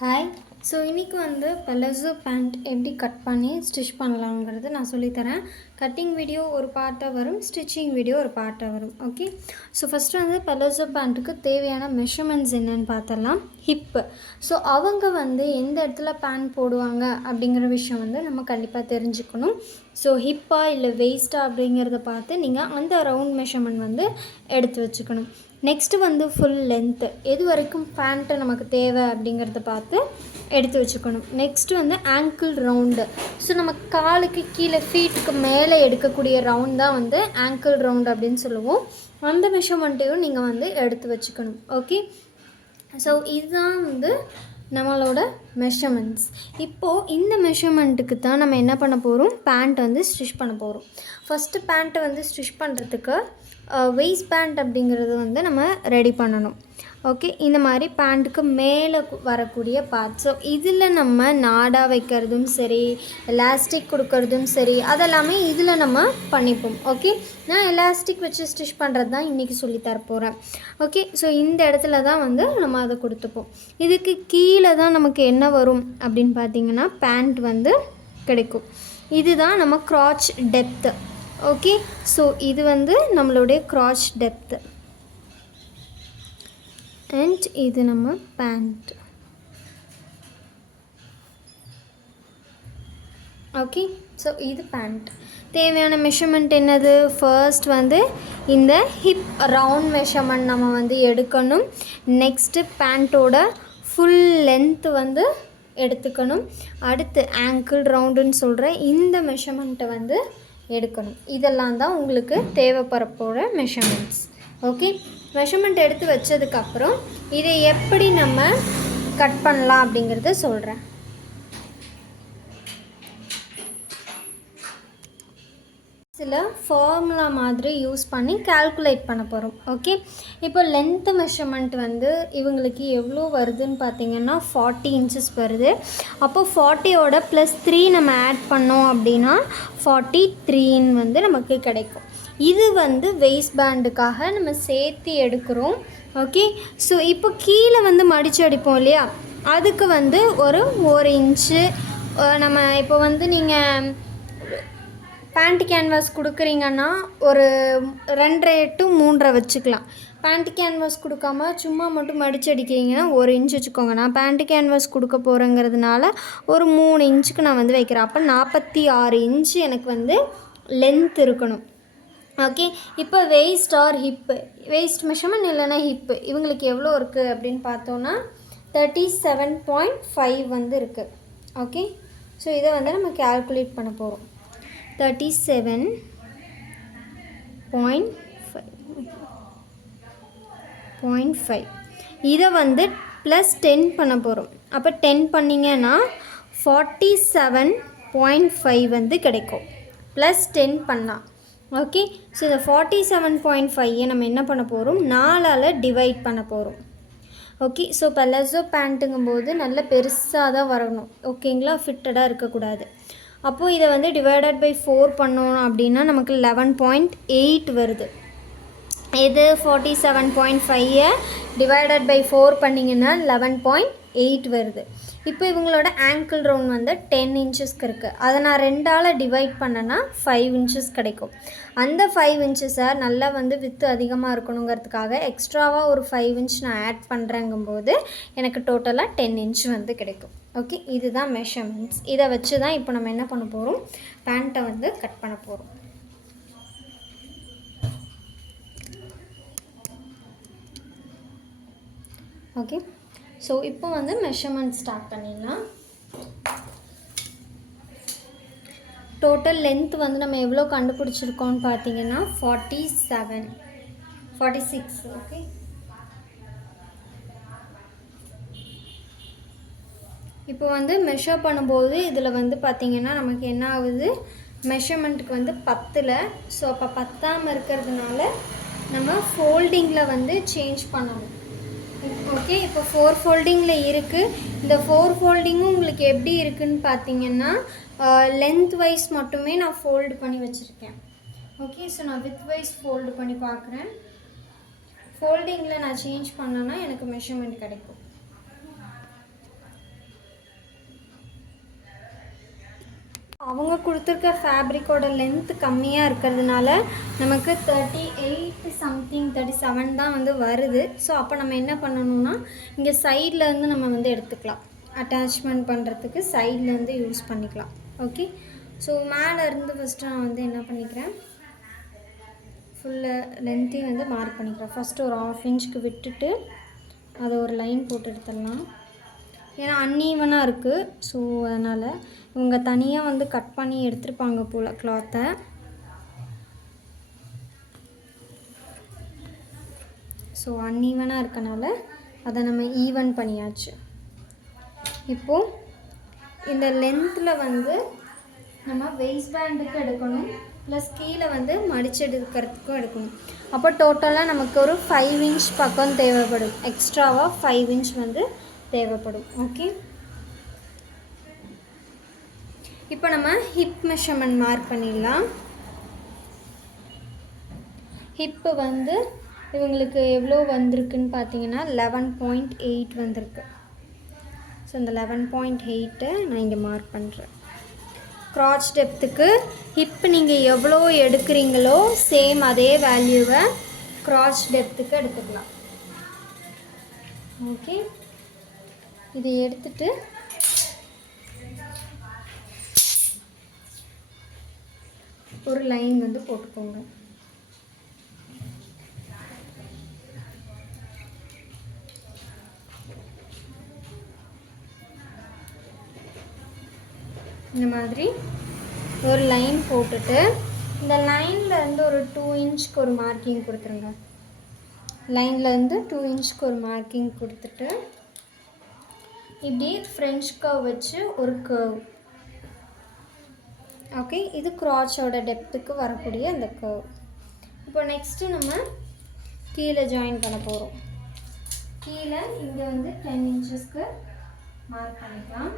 Hi. So இன்றைக்கி வந்து பலஸோ pant எப்படி கட் பண்ணி ஸ்டிச் பண்ணலாங்கிறது நான் சொல்லித்தரேன். கட்டிங் வீடியோ ஒரு பார்ட்டாக வரும், ஸ்டிச்சிங் வீடியோ ஒரு பார்ட்டாக வரும். ஓகே. ஸோ ஃபஸ்ட்டு வந்து பலஸோ பேண்ட்டுக்கு தேவையான மெஷர்மெண்ட்ஸ் என்னென்னு பார்த்தலாம். ஹிப்பு. ஸோ அவங்க வந்து எந்த இடத்துல பேண்ட் போடுவாங்க அப்படிங்கிற விஷயம் வந்து நம்ம கண்டிப்பாக தெரிஞ்சுக்கணும். ஸோ ஹிப்பா இல்லை வெயிஸ்ட்டா அப்படிங்கிறத பார்த்து நீங்கள் அந்த ரவுண்ட் மெஷர்மெண்ட் வந்து எடுத்து வச்சுக்கணும். நெக்ஸ்ட்டு வந்து ஃபுல் லென்த்து எது வரைக்கும் பேண்ட்டு நமக்கு தேவை அப்படிங்கிறத பார்த்து எடுத்து வச்சுக்கணும். நெக்ஸ்ட்டு வந்து ஆங்கிள் ரவுண்டு. ஸோ நம்ம காலுக்கு கீழே ஃபீட்டுக்கு மேலே எடுக்கக்கூடிய ரவுண்ட் தான் வந்து ஆங்கிள் ரவுண்டு அப்படின்னு சொல்லுவோம். அந்த மெஷர்மெண்ட்டையும் நீங்கள் வந்து எடுத்து வச்சுக்கணும். ஓகே. ஸோ இதுதான் வந்து நம்மளோட மெஷர்மெண்ட்ஸ். இப்போது இந்த மெஷர்மெண்ட்டுக்கு தான் நம்ம என்ன பண்ண போகிறோம், பேண்ட் வந்து ஸ்டிச் பண்ண போகிறோம். ஃபஸ்ட்டு பேண்ட்டை வந்து ஸ்டிச் பண்ணுறதுக்கு வெயிஸ்ட் பேண்ட் அப்படிங்கிறது வந்து நம்ம ரெடி பண்ணணும். ஓகே. இந்த மாதிரி பேண்ட்டுக்கு மேலே வரக்கூடிய பார்ட். ஸோ இதில் நம்ம நாடா வைக்கிறதும் சரி, எலாஸ்டிக் கொடுக்கறதும் சரி, அதெல்லாமே இதில் நம்ம பண்ணிப்போம். ஓகே. நான் எலாஸ்டிக் வச்சு ஸ்டிச் பண்ணுறது தான் இன்றைக்கி சொல்லித்தர போகிறேன். ஓகே. ஸோ இந்த இடத்துல தான் வந்து நம்ம அதை கொடுத்துப்போம். இதுக்கு கீழே தான் நமக்கு என்ன வரும் அப்படின்னு பார்த்திங்கன்னா பேண்ட் வந்து கிடைக்கும். இதுதான் நம்ம க்ராச் டெப்த்து. ஓகே. ஸோ இது வந்து நம்மளுடைய க்ராச் டெப்த்து அண்ட் இது நம்ம பேண்ட். ஓகே. ஸோ இது பேண்ட். தேவையான மெஷர்மெண்ட் என்னது, ஃபர்ஸ்ட் வந்து இந்த ஹிப் ரவுண்ட் மெஷர்மெண்ட் நம்ம வந்து எடுக்கணும். நெக்ஸ்ட்டு பேண்ட்டோட ஃபுல் லென்த்து வந்து எடுத்துக்கணும். அடுத்து ஆங்கிள் ரவுண்டுன்னு சொல்கிற இந்த மெஷர்மெண்ட்டை வந்து எடுக்கணும். இதெல்லாம் தான் உங்களுக்கு தேவைப்படப்போகிற மெஷர்மெண்ட்ஸ். ஓகே. மெஷர்மெண்ட் எடுத்து வச்சதுக்கப்புறம் இதை எப்படி நம்ம கட் பண்ணலாம் அப்படிங்கிறத சொல்கிறேன். சில ஃபார்முலா மாதிரி யூஸ் பண்ணி கால்குலேட் பண்ண போகிறோம். ஓகே. இப்போ லென்த்து மெஷர்மெண்ட் வந்து இவங்களுக்கு எவ்வளோ வருதுன்னு பார்த்திங்கன்னா 40 இன்ச்சஸ் வருது. அப்போ 40யோட +3 நம்ம ஆட் பண்ணோம் அப்படின்னா 43 வந்து நமக்கு கிடைக்கும். இது வந்து வெயிஸ்ட் பேண்டுக்காக நம்ம சேர்த்து எடுக்கிறோம். ஓகே. ஸோ இப்போ கீழே வந்து மடித்து அடிப்போம் இல்லையா, அதுக்கு வந்து ஒரு 1 இன்ச்சு நம்ம இப்போ வந்து நீங்கள் பேண்ட் கேன்வாஸ் கொடுக்குறீங்கன்னா ஒரு 2.5 to 3 வச்சுக்கலாம். பேண்ட் கேன்வாஸ் கொடுக்காம சும்மா மட்டும் மடித்து அடிக்கிறீங்கன்னா 1 இன்ச் வச்சுக்கோங்க. நான் பேண்ட் கேன்வாஸ் கொடுக்க போகிறேங்கிறதுனால ஒரு 3 இன்ச்சுக்கு நான் வந்து வைக்கிறேன். அப்போ 46 இன்ச்சு எனக்கு வந்து லென்த் இருக்கணும். ஓகே. இப்போ waist or hip, waist measurement இல்லைன்னா ஹிப்பு, இவங்களுக்கு எவ்வளோ இருக்குது அப்படின்னு பார்த்தோன்னா 37.5 வந்து இருக்குது. ஓகே. ஸோ இதை வந்து நம்ம கால்குலேட் பண்ண போகிறோம். 37.5 இதை வந்து +10 பண்ண போகிறோம். அப்போ 10 பண்ணிங்கன்னா 47.5 வந்து கிடைக்கும் +10 பண்ணால். ஓகே. ஸோ இந்த 47.5 நம்ம என்ன பண்ண போகிறோம், 4ஆல் டிவைட் பண்ண போகிறோம். ஓகே. ஸோ பலஸோ பேண்ட்டுங்கும்போது நல்ல பெருசாக தான் வரணும். ஓகேங்களா, ஃபிட்டடாக இருக்கக்கூடாது. அப்போது இதை வந்து டிவைடட் பை 4 பண்ணோம் அப்படின்னா நமக்கு 11.8 வருது. இது 47.5 டிவைடட் பை 4 பண்ணிங்கன்னா 11.8 வருது. இப்போ இவங்களோட ஆங்கிள் ரவுண்ட் வந்து 10 இன்ச்சஸ்க்கு இருக்குது. அதை நான் 2ஆல் டிவைட் பண்ணேன்னா 5 இன்ச்சஸ் கிடைக்கும். அந்த 5 இன்ச்சஸை நல்லா வந்து வித்து அதிகமாக இருக்கணுங்கிறதுக்காக எக்ஸ்ட்ராவாக ஒரு 5 இன்ச் நான் ஆட் பண்ணுறேங்கும்போது எனக்கு டோட்டலாக 10 இன்ச் வந்து கிடைக்கும். ஓகே. இதுதான் மெஷர்மெண்ட்ஸ். இதை வச்சு தான் இப்போ நம்ம என்ன பண்ண போகிறோம், பேண்ட்டை வந்து கட் பண்ண போகிறோம். ஓகே. ஸோ இப்போ வந்து மெஷர்மெண்ட் ஸ்டார்ட் பண்ணிடலாம். டோட்டல் லென்த் வந்து நம்ம எவ்வளோ கண்டுபிடிச்சிருக்கோம்னு பார்த்தீங்கன்னா 46. ஓகே. இப்போ வந்து மெஷர் பண்ணும்போது இதில் வந்து பார்த்திங்கன்னா நமக்கு என்ன ஆகுது, மெஷர்மெண்ட்டுக்கு வந்து 10ல். ஸோ அப்போ 10ஆமல் இருக்கிறதுனால நம்ம ஃபோல்டிங்கில் வந்து சேஞ்ச் பண்ணணும். ஓகே. இப்போ 4 ஃபோல்டிங்கில் இருக்குது. இந்த 4 ஃபோல்டிங்கும் உங்களுக்கு எப்படி இருக்குதுன்னு பார்த்தீங்கன்னா லென்த் வைஸ் மட்டுமே நான் ஃபோல்டு பண்ணி வச்சுருக்கேன். ஓகே. ஸோ நான் வித் வைஸ் ஃபோல்டு பண்ணி பார்க்குறேன். ஃபோல்டிங்கில் நான் சேஞ்ச் பண்ணேன்னா எனக்கு மெஷர்மெண்ட் கிடைக்கும். அவங்க கொடுத்துருக்க ஃபேப்ரிக்கோட லென்த் கம்மியாக இருக்கிறதுனால நமக்கு 38 சம்திங் 37 தான் வந்து வருது. ஸோ அப்போ நம்ம என்ன பண்ணணும்னா இங்கே சைட்லேருந்து நம்ம வந்து எடுத்துக்கலாம். அட்டாச்மெண்ட் பண்ணுறதுக்கு சைட்லேருந்து யூஸ் பண்ணிக்கலாம். ஓகே, ஸோ மேலே இருந்து ஃபஸ்ட்டு நான் வந்து என்ன பண்ணிக்கிறேன், ஃபுல்லு லென்த்தையும் வந்து மார்க் பண்ணிக்கிறேன். ஃபஸ்ட்டு ஒரு 1/2 இன்ச்சுக்கு விட்டுட்டு அதை ஒரு லைன் போட்டு எடுத்துடலாம். ஏன்னா அன்ஈவனாக இருக்குது. ஸோ அதனால் இவங்க தனியாக வந்து கட் பண்ணி எடுத்துருப்பாங்க போல் கிளாத்தை. ஸோ அன்ஈவனாக இருக்கனால அதை நம்ம ஈவன் பண்ணியாச்சு. இப்போது இந்த லென்த்தில் வந்து நம்ம வெயிஸ்ட் பேண்டுக்கு எடுக்கணும், ப்ளஸ் கீழே வந்து மடிச்சு எடுக்கிறதுக்கும் எடுக்கணும். அப்போ டோட்டலாக நமக்கு ஒரு 5 இன்ச் பக்கம் தேவைப்படும். எக்ஸ்ட்ராவாக 5 இன்ச் வந்து தேவைப்படும். ஓகே, இப்போ நம்ம ஹிப் மெஷர்மெண்ட் மார்க் பண்ணிடலாம். ஹிப்பு வந்து இவங்களுக்கு எவ்வளோ வந்திருக்குன்னு பார்த்தீங்கன்னா 11.8 வந்திருக்கு. ஸோ இந்த 11.8 நான் இங்கே மார்க் பண்ணுறேன். க்ராச் டெப்த்துக்கு ஹிப்பு நீங்கள் எவ்வளோ எடுக்கிறீங்களோ சேம் அதே வேல்யூவை க்ராச் டெப்த்துக்கு எடுத்துக்கலாம். ஓகே, இதை எடுத்துட்டு ஒரு லைன் வந்து போட்டுக்கோங்க. இந்த மாதிரி ஒரு லைன் போட்டுட்டு இந்த லைனில் இருந்து ஒரு 2 இன்ச்சுக்கு ஒரு மார்க்கிங் கொடுத்துருங்க. லைனில் இருந்து 2 இன்ச்சுக்கு ஒரு மார்க்கிங் கொடுத்துட்டு இப்படி ஃப்ரெஞ்ச் கர்வ் வச்சு ஒரு கர்வ். ஓகே, இது க்ராச்சோட டெப்த்துக்கு வரக்கூடிய அந்த கர்வ். இப்போ நெக்ஸ்ட்டு நம்ம கீழே ஜாயின் பண்ண போகிறோம். கீழே இங்கே வந்து 10 இன்ச்சஸ்க்கு மார்க் பண்ணிக்கலாம்.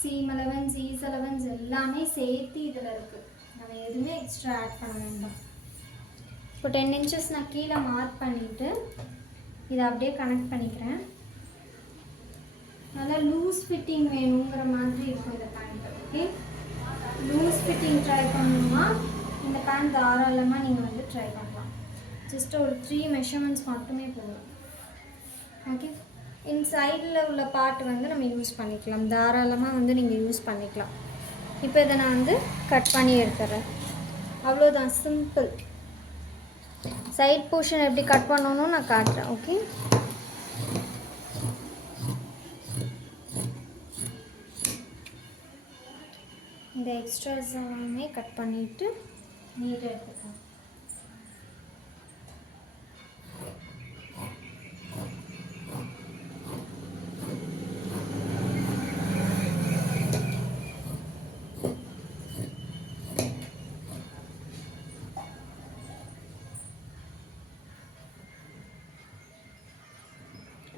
சீம் அலவன்ஸ், சீஸ் அலவன்ஸ் எல்லாமே சேர்த்து இதில் இருக்குது. நம்ம எதுவுமே எக்ஸ்ட்ரா ஆட் பண்ண வேண்டாம். இப்போ 10 இன்ச்சஸ் நான் கீழே மார்க் பண்ணிவிட்டு இதை அப்படியே கனெக்ட் பண்ணிக்கிறேன். நல்லா லூஸ் ஃபிட்டிங் வேணுங்கிற மாதிரி இருக்கும் இந்த pant. Okay, loose fitting try பண்ணணுமா இந்த பேண்ட் தாராளமாக நீங்கள் வந்து ட்ரை பண்ணலாம். ஜஸ்ட் ஒரு 3 மெஷர்மெண்ட்ஸ் மட்டுமே போதும். ஓகே, இன்சைடில் உள்ள பார்ட் வந்து நம்ம யூஸ் பண்ணிக்கலாம், தாராளமாக வந்து நீங்கள் யூஸ் பண்ணிக்கலாம். இப்போ இதை நான் வந்து கட் பண்ணி எடுத்துறேன். அவ்வளோதான், சிம்பிள். சைட் போர்ஷன் எப்படி கட் பண்ணணும்னு நான் காட்டுறேன். ஓகே, இந்த எக்ஸ்ட்ராஸ் எல்லாமே கட் பண்ணிவிட்டு நீட்டாக எடுத்துக்கலாம்.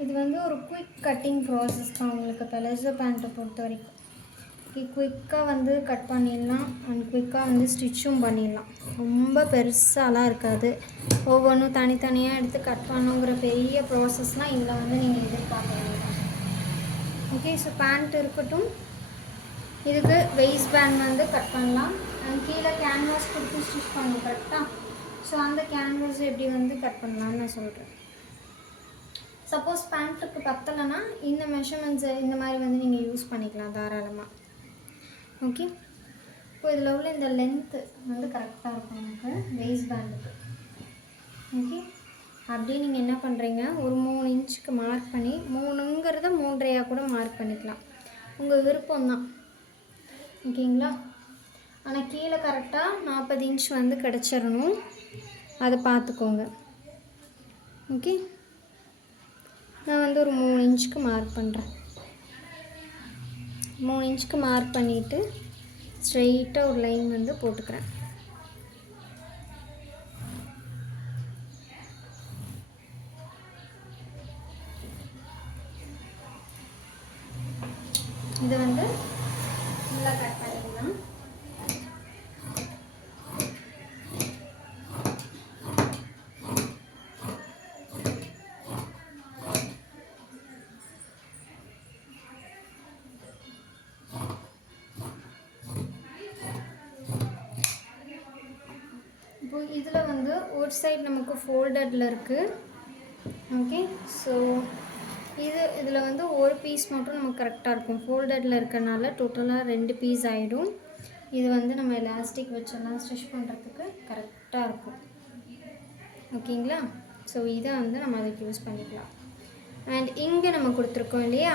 இது வந்து ஒரு குயிக் கட்டிங் ப்ராசஸ் தான் உங்களுக்கு பெலசோ பேண்ட்டை பொறுத்த வரைக்கும். குயிக்காக வந்து கட் பண்ணிடலாம் அண்ட் குயிக்காக வந்து ஸ்டிச்சும் பண்ணிடலாம். ரொம்ப பெருசாலாம் இருக்காது. ஒவ்வொன்றும் தனித்தனியாக எடுத்து கட் பண்ணுங்கிற பெரிய ப்ராசஸ்லாம் இதில் வந்து நீங்கள் எதிர்பார்க்க வேண்டாம். ஓகே, ஸோ பேண்ட் இருக்கட்டும். இதுக்கு வெயிஸ்ட் பேண்ட் வந்து கட் பண்ணலாம். அண்ட் கீழே கேன்வாஸ் கொடுத்து ஸ்டிச் பண்ணணும் கரெக்டாக. ஸோ அந்த கேன்வாஸ் எப்படி வந்து கட் பண்ணலான்னு நான் சொல்கிறேன். சப்போஸ் பேண்ட்டுக்கு பத்தலைன்னா இந்த மெஷர்மெண்ட்ஸை இந்த மாதிரி வந்து நீங்கள் யூஸ் பண்ணிக்கலாம் தாராளமாக. ஓகே, இப்போ இதில் உள்ள இந்த லென்த்து வந்து கரெக்டாக இருக்கும் நமக்கு வெயிஸ்ட் பேண்டுக்கு. ஓகே, அப்படியே நீங்கள் என்ன பண்ணுறீங்க, ஒரு 3 இன்ச்சுக்கு மார்க் பண்ணி 3ங்கிறத 3.5 கூட மார்க் பண்ணிக்கலாம், உங்கள் விருப்பம்தான். ஓகேங்களா, ஆனால் கீழே கரெக்டாக 40 இன்ச் வந்து கிடச்சிடணும், அதை பார்த்துக்கோங்க. ஓகே, நான் வந்து ஒரு 3 இன்ச்சுக்கு மார்க் பண்ணுறேன். 3 இன்ச்சுக்கு மார்க் பண்ணிவிட்டு ஸ்ட்ரெயிட்டாக ஒரு லைன் வந்து போட்டுக்கிறேன். இது வந்து நல்லா கட் பண்ணிடலாம். இதில் வந்து ஒரு சைடு நமக்கு ஃபோல்டடில் இருக்குது. ஓகே, ஸோ இதில் வந்து ஒரு பீஸ் மட்டும் நமக்கு கரெக்டாக இருக்கும். ஃபோல்டடில் இருக்கனால டோட்டலாக 2 பீஸ் ஆகிடும். இது வந்து நம்ம எலாஸ்டிக் வச்செல்லாம் ஸ்டிச் பண்ணுறதுக்கு கரெக்டாக இருக்கும். ஓகேங்களா? ஸோ இதை வந்து நம்ம அதுக்கு யூஸ் பண்ணிக்கலாம். அண்ட் இங்கே நம்ம கொடுத்துருக்கோம் இல்லையா,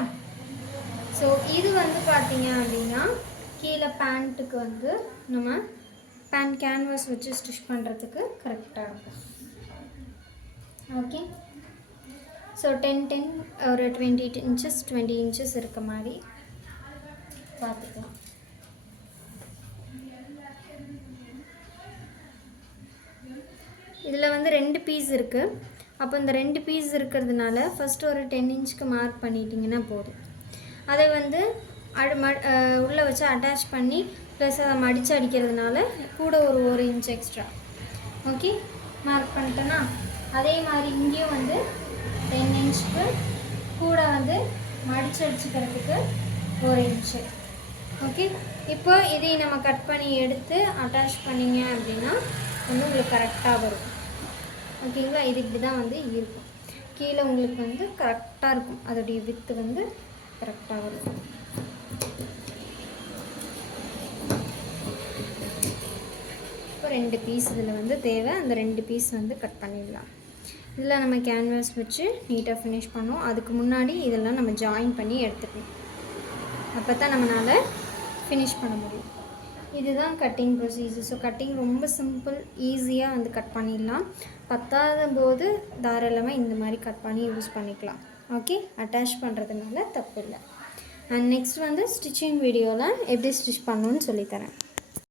ஸோ இது வந்து பார்த்திங்க அப்படின்னா கீழே பேண்ட்டுக்கு வந்து நம்ம பேண்ட் கேன்வாஸ் வச்சு ஸ்டிச் பண்ணுறதுக்கு கரெக்டாக இருக்கும். ஓகே, ஸோ 10 ஒரு 20 இன்ச்சஸ் இருக்க மாதிரி பார்த்துக்கலாம். இதில் வந்து 2 பீஸ் இருக்குது. அப்போ இந்த 2 பீஸ் இருக்கிறதுனால ஃபஸ்ட்டு ஒரு 10 இன்ச்சுக்கு மார்க் பண்ணிட்டீங்கன்னா போதும். அதை வந்து உள்ளே வச்சு அட்டாச் பண்ணி ப்ளஸ் அதை மடித்து அடிக்கிறதுனால கூட ஒரு இன்ச் எக்ஸ்ட்ரா. ஓகே, மார்க் பண்ணிட்டேன்னா அதே மாதிரி இங்கேயும் வந்து 10 இன்ச்சுக்கு கூட வந்து மடித்து அடிச்சுக்கிறதுக்கு 1 இன்ச்சு. ஓகே, இப்போ இதையும் நம்ம கட் பண்ணி எடுத்து அட்டாச் பண்ணிங்க அப்படின்னா வந்து உங்களுக்கு கரெக்டாக வரும். ஓகேங்களா? இது இப்படி தான் வந்து இருக்கும். கீழே உங்களுக்கு வந்து கரெக்டாக இருக்கும். அதோடைய வித்து வந்து கரெக்டாக வரும். இப்போ 2 பீஸ் இதில் வந்து தேவை. அந்த 2 பீஸ் வந்து கட் பண்ணிடலாம். இதில் நம்ம கேன்வாஸ் வச்சு நீட்டாக ஃபினிஷ் பண்ணோம். அதுக்கு முன்னாடி இதெல்லாம் நம்ம ஜாயின் பண்ணி எடுத்துக்கணும். அப்போ தான் நம்மளால் ஃபினிஷ் பண்ண முடியும். இதுதான் கட்டிங் ப்ரொசீஜர். ஸோ கட்டிங் ரொம்ப சிம்பிள், ஈஸியாக வந்து கட் பண்ணிடலாம். பத்தாத போது தாராளமாக இந்த மாதிரி கட் பண்ணி யூஸ் பண்ணிக்கலாம். ஓகே, அட்டாச் பண்ணுறதுனால தப்பு இல்லை. அண்ட் நெக்ஸ்ட் வந்து ஸ்டிச்சிங் வீடியோவில் எப்படி ஸ்டிச் பண்ணணுன்னு சொல்லித்தரேன்.